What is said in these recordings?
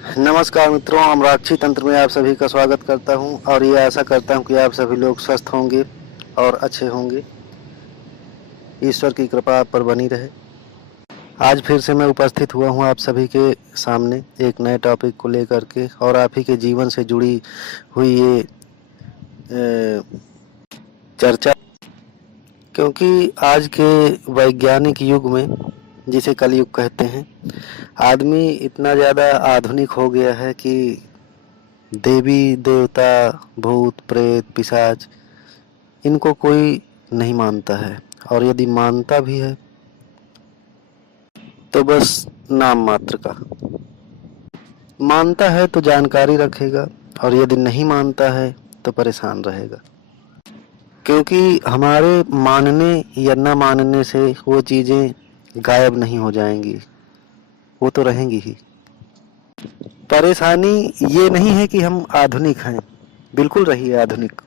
नमस्कार मित्रों, अमराक्षी तंत्र में आप सभी का स्वागत करता हूं और ये आशा करता हूं कि आप सभी लोग स्वस्थ होंगे और अच्छे होंगे। ईश्वर की कृपा आप पर बनी रहे। आज फिर से मैं उपस्थित हुआ हूं आप सभी के सामने एक नए टॉपिक को लेकर के और आप ही के जीवन से जुड़ी हुई ये चर्चा, क्योंकि आज के वैज्ञानिक युग में, जिसे कलयुग कहते हैं, आदमी इतना ज़्यादा आधुनिक हो गया है कि देवी देवता, भूत प्रेत, पिशाच, इनको कोई नहीं मानता है। और यदि मानता भी है तो बस नाम मात्र का मानता है, तो जानकारी रखेगा, और यदि नहीं मानता है तो परेशान रहेगा। क्योंकि हमारे मानने या न मानने से वो चीज़ें गायब नहीं हो जाएंगी, वो तो रहेंगी ही। परेशानी ये नहीं है कि हम आधुनिक हैं, बिल्कुल रहिए आधुनिक,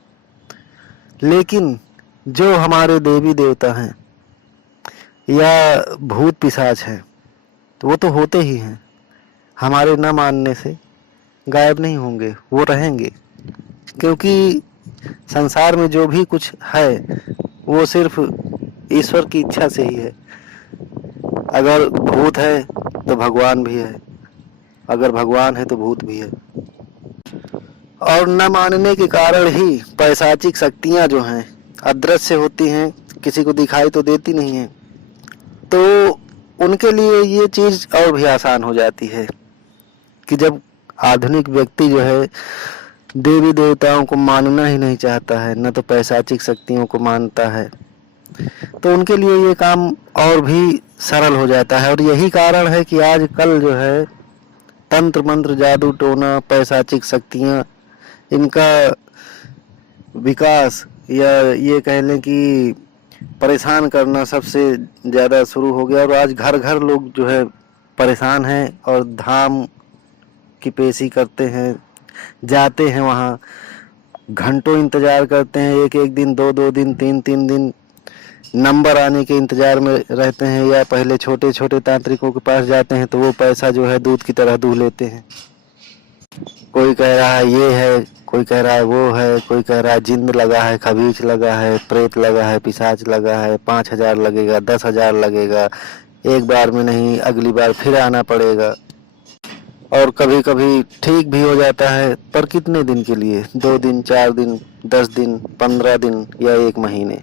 लेकिन जो हमारे देवी देवता हैं या भूत पिशाच हैं, तो वो तो होते ही हैं, हमारे न मानने से गायब नहीं होंगे, वो रहेंगे। क्योंकि संसार में जो भी कुछ है वो सिर्फ ईश्वर की इच्छा से ही है। अगर भूत है तो भगवान भी है, अगर भगवान है तो भूत भी है। और न मानने के कारण ही पैशाचिक शक्तियां जो हैं अदृश्य होती हैं, किसी को दिखाई तो देती नहीं है, तो उनके लिए ये चीज़ और भी आसान हो जाती है कि जब आधुनिक व्यक्ति जो है देवी देवताओं को मानना ही नहीं चाहता है, न तो पैशाचिक शक्तियों को मानता है, तो उनके लिए ये काम और भी सरल हो जाता है। और यही कारण है कि आजकल जो है तंत्र मंत्र, जादू टोना, पैशाचिक शक्तियाँ, इनका विकास या ये कह लें कि परेशान करना सबसे ज़्यादा शुरू हो गया। और आज घर घर लोग जो है परेशान हैं और धाम की पेशी करते हैं, जाते हैं वहाँ, घंटों इंतज़ार करते हैं, एक एक दिन, दो दो दिन, तीन तीन दिन नंबर आने के इंतज़ार में रहते हैं, या पहले छोटे छोटे तांत्रिकों के पास जाते हैं तो वो पैसा जो है दूध की तरह दूह लेते हैं। कोई कह रहा है ये है, कोई कह रहा है वो है, कोई कह रहा है जिन्न लगा है, खबीच लगा है, प्रेत लगा है, पिशाच लगा है, 5,000 लगेगा, 10,000 लगेगा, एक बार में नहीं, अगली बार फिर आना पड़ेगा। और कभी कभी ठीक भी हो जाता है, पर कितने दिन के लिए? 2 दिन, 4 दिन, 10 दिन, 15 दिन या 1 महीने।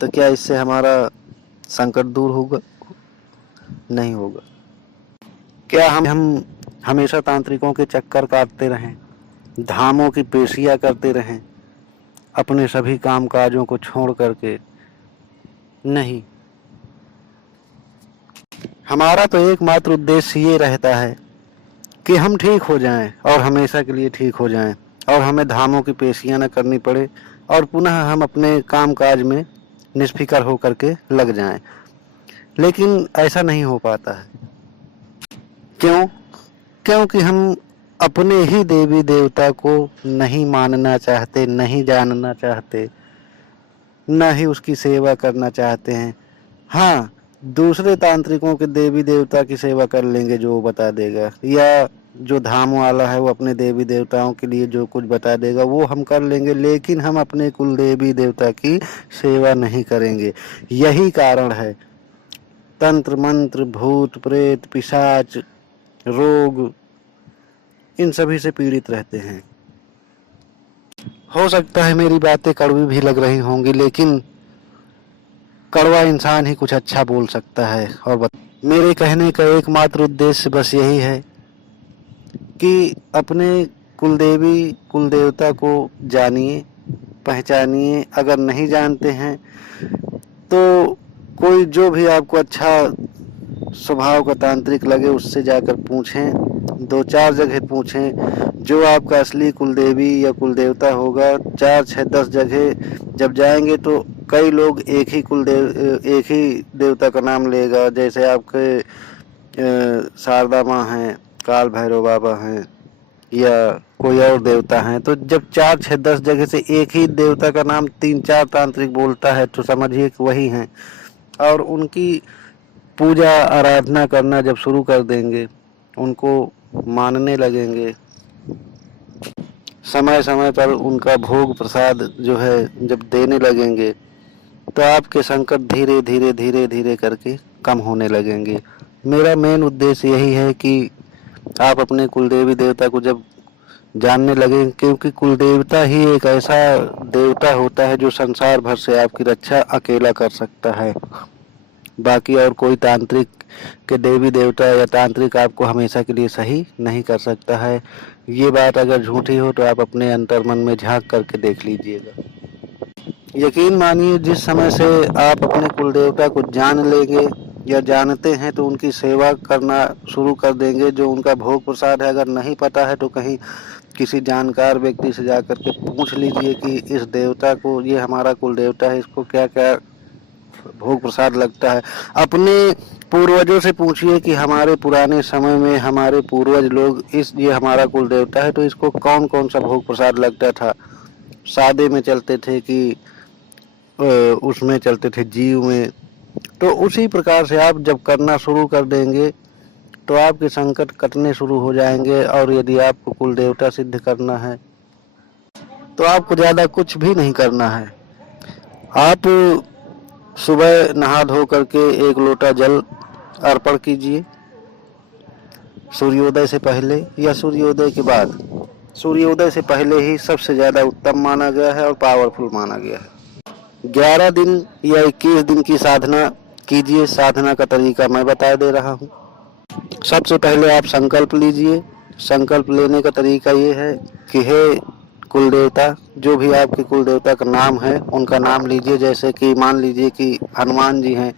तो क्या इससे हमारा संकट दूर होगा? नहीं होगा। क्या हम हमेशा तांत्रिकों के चक्कर काटते रहें, धामों की पेशियां करते रहें, अपने सभी काम काजों को छोड़ करके? नहीं। हमारा तो एकमात्र उद्देश्य ये रहता है कि हम ठीक हो जाएं और हमेशा के लिए ठीक हो जाएं, और हमें धामों की पेशियां न करनी पड़े, और पुनः हम अपने काम काज में निष्फिकर होकर के लग जाएं। लेकिन ऐसा नहीं हो पाता है। क्यों? क्योंकि हम अपने ही देवी देवता को नहीं मानना चाहते, नहीं जानना चाहते, न ही उसकी सेवा करना चाहते हैं। हाँ, दूसरे तांत्रिकों के देवी देवता की सेवा कर लेंगे जो वो बता देगा, या जो धाम वाला है वो अपने देवी देवताओं के लिए जो कुछ बता देगा वो हम कर लेंगे, लेकिन हम अपने कुल देवी देवता की सेवा नहीं करेंगे। यही कारण है तंत्र मंत्र, भूत प्रेत, पिशाच, रोग, इन सभी से पीड़ित रहते हैं। हो सकता है मेरी बातें कड़वी भी लग रही होंगी, लेकिन कड़वा इंसान ही कुछ अच्छा बोल सकता है। और मेरे कहने का एकमात्र उद्देश्य बस यही है कि अपने कुलदेवी कुलदेवता को जानिए, पहचानिए। अगर नहीं जानते हैं तो कोई जो भी आपको अच्छा स्वभाव का तांत्रिक लगे उससे जाकर पूछें, 2-4 जगह पूछें। जो आपका असली कुलदेवी या कुलदेवता होगा, 4, 6, 10 जगह जब जाएंगे तो कई लोग एक ही देवता का नाम लेगा। जैसे आपके शारदा माँ हैं, काल भैरव बाबा हैं, या कोई और देवता हैं, तो जब 4, 6, 10 जगह से एक ही देवता का नाम 3-4 तांत्रिक बोलता है तो समझिए कि वही हैं। और उनकी पूजा आराधना करना जब शुरू कर देंगे, उनको मानने लगेंगे, समय समय पर उनका भोग प्रसाद जो है जब देने लगेंगे, तो आपके संकट धीरे धीरे धीरे धीरे करके कम होने लगेंगे। मेरा मेन उद्देश्य यही है कि आप अपने कुलदेवी देवता को जब जानने लगें, क्योंकि कुल देवता ही एक ऐसा देवता होता है जो संसार भर से आपकी रक्षा अकेला कर सकता है। बाकी और कोई तांत्रिक के देवी देवता या तांत्रिक आपको हमेशा के लिए सही नहीं कर सकता है। ये बात अगर झूठी हो तो आप अपने अंतर्मन में झांक करके देख लीजिएगा। यकीन मानिए, जिस समय से आप अपने कुल देवता को जान लेंगे या जानते हैं तो उनकी सेवा करना शुरू कर देंगे। जो उनका भोग प्रसाद है, अगर नहीं पता है तो कहीं किसी जानकार व्यक्ति से जाकर के पूछ लीजिए कि इस देवता को, ये हमारा कुल देवता है, इसको क्या क्या भोग प्रसाद लगता है। अपने पूर्वजों से पूछिए कि हमारे पुराने समय में हमारे पूर्वज लोग ये हमारा कुल देवता है तो इसको कौन कौन सा भोग प्रसाद लगता था। सादे में चलते थे कि उसमें चलते थे, जीव में। तो उसी प्रकार से आप जब करना शुरू कर देंगे तो आपके संकट कटने शुरू हो जाएंगे। और यदि आपको कुल देवता सिद्ध करना है तो आपको ज़्यादा कुछ भी नहीं करना है। आप सुबह नहा धो करके 1 लोटा जल अर्पण कीजिए, सूर्योदय से पहले या सूर्योदय के बाद। सूर्योदय से पहले ही सबसे ज़्यादा उत्तम माना गया है और पावरफुल माना गया है। 11 दिन या 21 दिन की साधना कीजिए। साधना का तरीका मैं बता दे रहा हूँ। सबसे पहले आप संकल्प लीजिए। संकल्प लेने का तरीका ये है कि हे कुल देवता, जो भी आपके कुल देवता का नाम है उनका नाम लीजिए। जैसे कि मान लीजिए कि हनुमान जी हैं,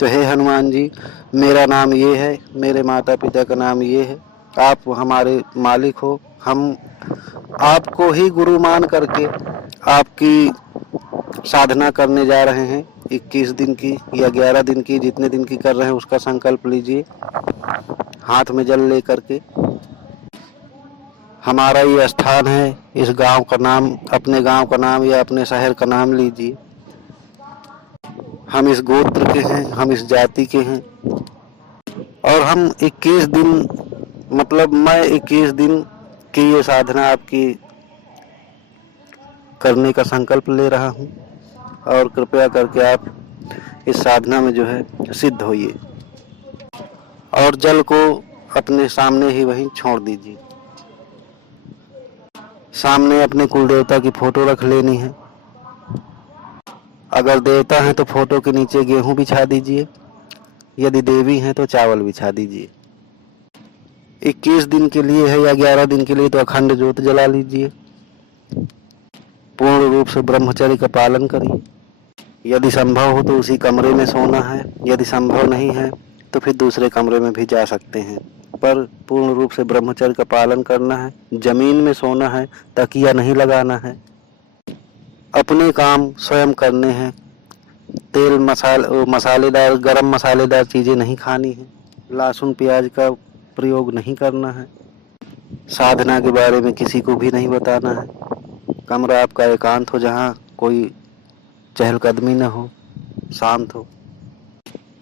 तो हे हनुमान जी, मेरा नाम ये है, मेरे माता पिता का नाम ये है, आप हमारे मालिक हो। हम आपको ही गुरु मान करके आपकी साधना करने जा रहे हैं। 21 दिन की या 11 दिन की, जितने दिन की कर रहे हैं उसका संकल्प लीजिए। हाथ में जल ले करके, हमारा ये स्थान है, इस गांव का नाम, अपने गांव का नाम या अपने शहर का नाम लीजिए। हम इस गोत्र के हैं, हम इस जाति के हैं और हम 21 दिन, मतलब मैं 21 दिन की ये साधना आपकी करने का संकल्प ले रहा हूँ और कृपया करके आप इस साधना में जो है सिद्ध होइए। और जल को अपने सामने ही वहीं छोड़ दीजिए। सामने अपने कुल देवता की फोटो रख लेनी है। अगर देवता हैं तो फोटो के नीचे गेहूं बिछा दीजिए, यदि देवी हैं तो चावल बिछा दीजिए। 21 दिन के लिए है या 11 दिन के लिए तो अखंड ज्योत जला लीजिए। पूर्ण रूप से ब्रह्मचर्य का पालन करिए। यदि संभव हो तो उसी कमरे में सोना है, यदि संभव नहीं है तो फिर दूसरे कमरे में भी जा सकते हैं, पर पूर्ण रूप से ब्रह्मचर्य का पालन करना है। जमीन में सोना है, तकिया नहीं लगाना है। अपने काम स्वयं करने हैं। तेल मसालेदार, गरम मसालेदार चीज़ें नहीं खानी है। लहसुन प्याज का प्रयोग नहीं करना है। साधना के बारे में किसी को भी नहीं बताना है। कमरा आपका एकांत हो, जहाँ कोई चहलकदमी न हो, शांत हो।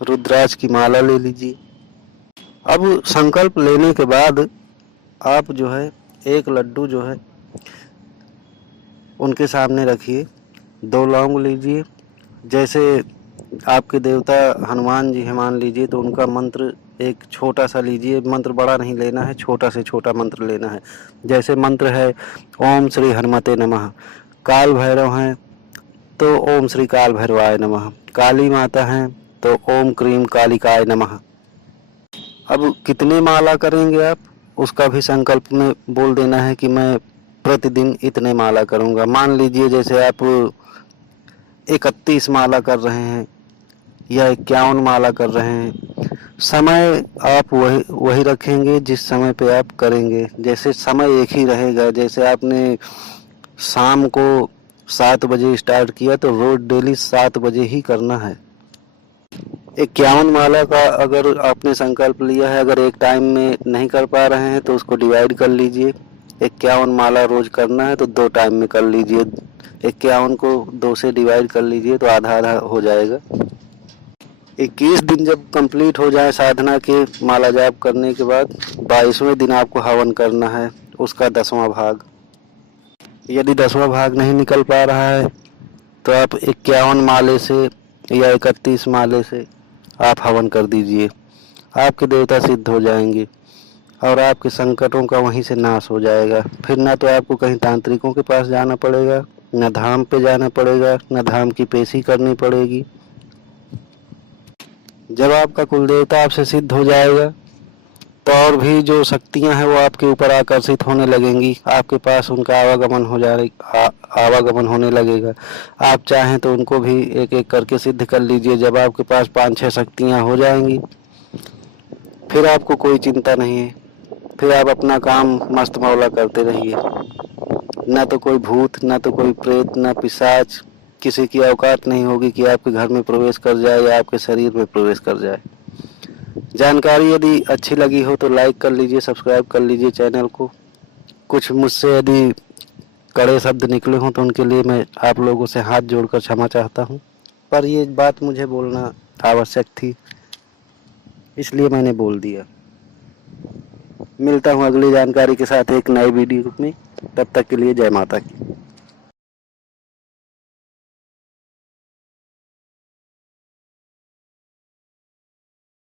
रुद्राक्ष की माला ले लीजिए। अब संकल्प लेने के बाद आप जो है 1 लड्डू जो है उनके सामने रखिए। 2 लौंग लीजिए। जैसे आपके देवता हनुमान जी हैं मान लीजिए, तो उनका मंत्र एक छोटा सा लीजिए। मंत्र बड़ा नहीं लेना है, छोटा से छोटा मंत्र लेना है। जैसे मंत्र है ओम श्री हनुमते नमः। काल भैरव हैं तो ओम श्री काल भैरवाय नमः। काली माता हैं तो ओम क्रीम कालिकाय नमः। अब कितने माला करेंगे आप, उसका भी संकल्प में बोल देना है कि मैं प्रतिदिन इतने माला करूंगा। मान लीजिए जैसे आप 31 माला कर रहे हैं या 51 माला कर रहे हैं, समय आप वही रखेंगे जिस समय पे आप करेंगे। जैसे समय एक ही रहेगा। जैसे आपने शाम को 7 बजे स्टार्ट किया तो रोज डेली 7 बजे ही करना है। 51 माला का अगर आपने संकल्प लिया है, अगर एक टाइम में नहीं कर पा रहे हैं तो उसको डिवाइड कर लीजिए। 51 माला रोज करना है तो 2 टाइम में कर लीजिए। 51 को 2 से डिवाइड कर लीजिए तो आधा आधा हो जाएगा। 21 दिन जब कंप्लीट हो जाए साधना के माला जाप करने के बाद 22वें दिन आपको हवन करना है, उसका 10वां भाग। यदि 10वां भाग नहीं निकल पा रहा है तो आप 51 माले से या 31 माले से आप हवन कर दीजिए। आपके देवता सिद्ध हो जाएंगे और आपके संकटों का वहीं से नाश हो जाएगा। फिर ना तो आपको कहीं तांत्रिकों के पास जाना पड़ेगा, न धाम पे जाना पड़ेगा, न धाम की पेशी करनी पड़ेगी। जब आपका कुल देवता आपसे सिद्ध हो जाएगा तो और भी जो शक्तियां हैं वो आपके ऊपर आकर्षित होने लगेंगी, आपके पास उनका आवागमन होने लगेगा। आप चाहें तो उनको भी एक एक करके सिद्ध कर लीजिए। जब आपके पास 5-6 शक्तियां हो जाएंगी फिर आपको कोई चिंता नहीं है, फिर आप अपना काम मस्त मौला करते रहिए। ना तो कोई भूत, ना तो कोई प्रेत, ना पिशाच, किसी की औकात नहीं होगी कि आपके घर में प्रवेश कर जाए या आपके शरीर में प्रवेश कर जाए। जानकारी यदि अच्छी लगी हो तो लाइक कर लीजिए, सब्सक्राइब कर लीजिए चैनल को। कुछ मुझसे यदि कड़े शब्द निकले हों तो उनके लिए मैं आप लोगों से हाथ जोड़कर क्षमा चाहता हूं, पर ये बात मुझे बोलना आवश्यक थी, इसलिए मैंने बोल दिया। मिलता हूं अगली जानकारी के साथ एक नई वीडियो में, तब तक के लिए जय माता की।